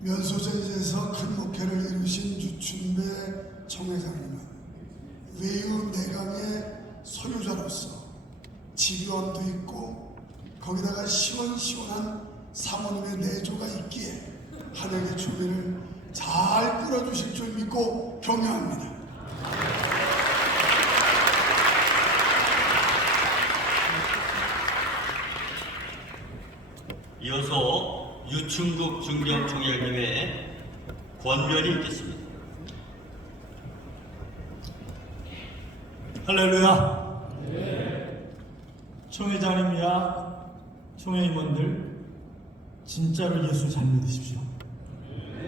면소재에서 큰 목회를 이루신 유춘배 청회장님은 외유 내강의 소유자로서 지교함도 있고 거기다가 시원시원한 사모님의 내조가 있기에 한영의 주민을 잘 끌어주실 줄 믿고 경영합니다. 이어서 유충국 중경총회님의 권면이 있겠습니다. 할렐루야. 총회장님이야, 총회 임원들, 진짜로 예수 잘 믿으십시오.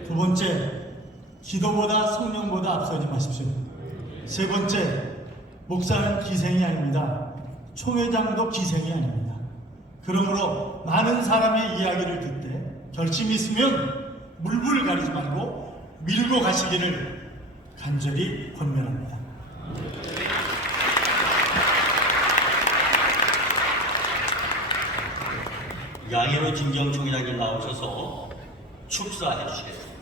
두 번째, 기도보다 성령보다 앞서지 마십시오. 세 번째, 목사는 기생이 아닙니다. 총회장도 기생이 아닙니다. 그러므로 많은 사람의 이야기를 듣되 결심이 있으면 물불 가리지 말고 밀고 가시기를 간절히 권면합니다. 양해로 진경총회장님 나오셔서 축사해 주시겠습니다.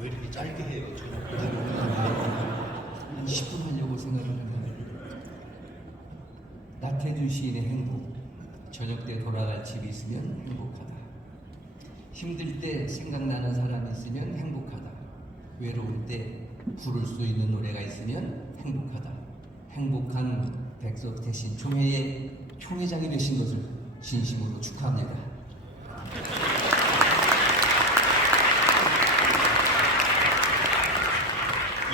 왜 이렇게 짧게 해요? 한 10분 하려고 생각했는데 나태주 시인의 행복 저녁 때 돌아갈 집이 있으면 행복하다. 힘들 때 생각나는 사람이 있으면 행복하다. 외로울 때 부를 수 있는 노래가 있으면 행복하다. 행복한 백석 대신 총회의 총회장이 되신 것을 진심으로 축하합니다.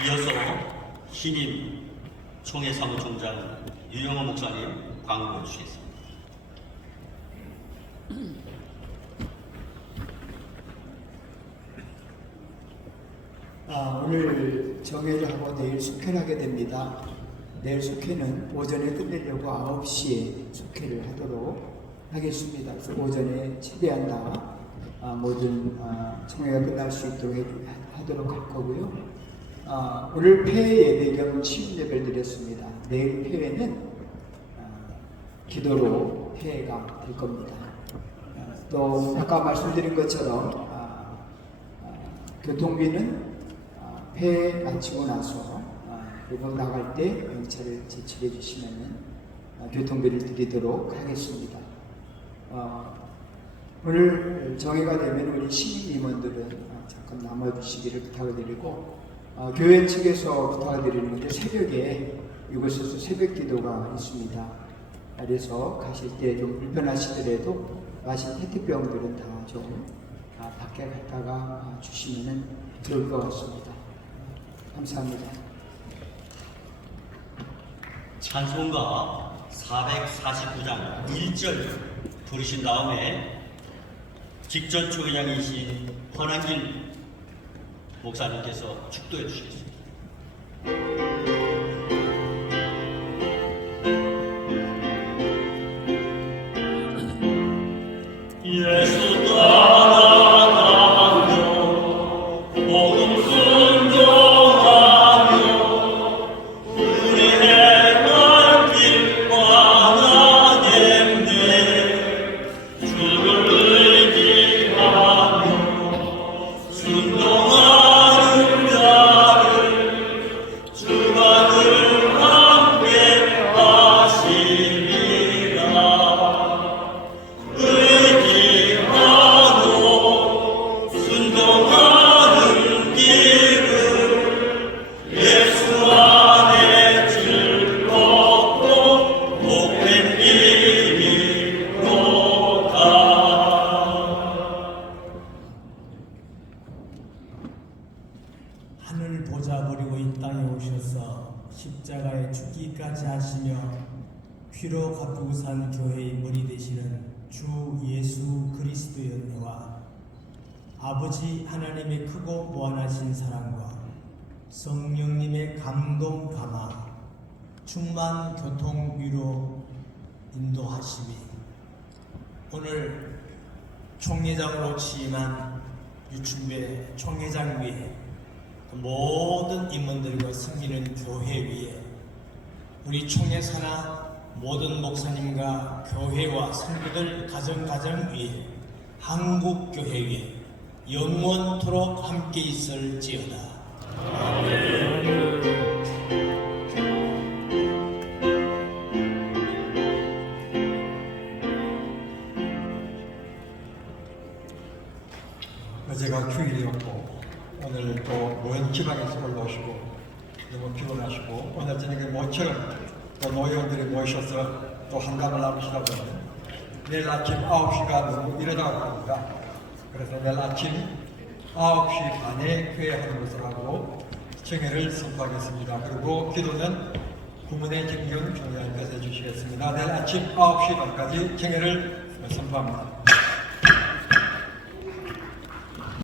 이어서 신임 총회 사무총장 유영호 목사님 광고해 주시겠습니다. 아, 오늘 정회를 하고 내일 숙회를 하게 됩니다. 내일 숙회는 오전에 끝내려고 9시에 숙회를 하도록 하겠습니다. 그래서 오전에 최대한 다 아, 모든 아, 청회가 끝날 수 있도록 해- 하도록 할 거고요. 아, 오늘 폐 예배 겸 치유 예배를 드렸습니다. 내일 폐회는 아, 기도로 폐회가 될 겁니다. 아, 또 아까 말씀드린 것처럼 아, 아, 교통비는 아, 폐 마치고 나서 아, 그리고 나갈 때 영차를 제출해 주시면 교통비를 드리도록 하겠습니다. 어, 오늘 정회가 되면 우리 시민 임원들은 어, 잠깐 남아주시기를 부탁을 드리고 어, 교회 측에서 부탁을 드리는 건데 새벽에 이곳에서 새벽 기도가 있습니다. 그래서 가실 때 좀 불편하시더라도 마신 페트병들은 다좀 밖에 갔다가 아, 주시면 좋을 것 같습니다. 감사합니다. 찬송가 449장 1절 부르신 다음에 직전 총회장이신 권한길 목사님께서 축도해 주시겠습니다. 하늘 보자 버리고 이 땅에 오셔서 십자가에 죽기까지 하시며 피로 가꾸고 산 교회의 머리 되시는 주 예수 그리스도의 은혜와 아버지 하나님의 크고 무한하신 사랑과 성령님의 감동 감화 충만 교통 위로 인도하심이 오늘 총회장으로 취임한 유충배 총회장 위에 그 모든 임원들과 섬기는 교회 위에 우리 총회사나 모든 목사님과 교회와 성도들 가정가정 위에 한국 교회 위에 영원토록 함께 있을지어다. 어제가 휴일이었고 오늘 또먼 지방에서 올라오시고 너무 피곤하시고 오늘 저녁에 모처럼 또 노회원들이 모이셔서 또 한담을 나누시다 보면 내일 아침 9시가 너무 일어나고 합니다. 그래서 내일 아침 9시 반에 회의하는 것을 하고 청회를 선포하겠습니다. 그리고 기도는 구문의 정경 중요한 것을 해주시겠습니다. 내일 아침 9시 반까지 청회를 선포합니다.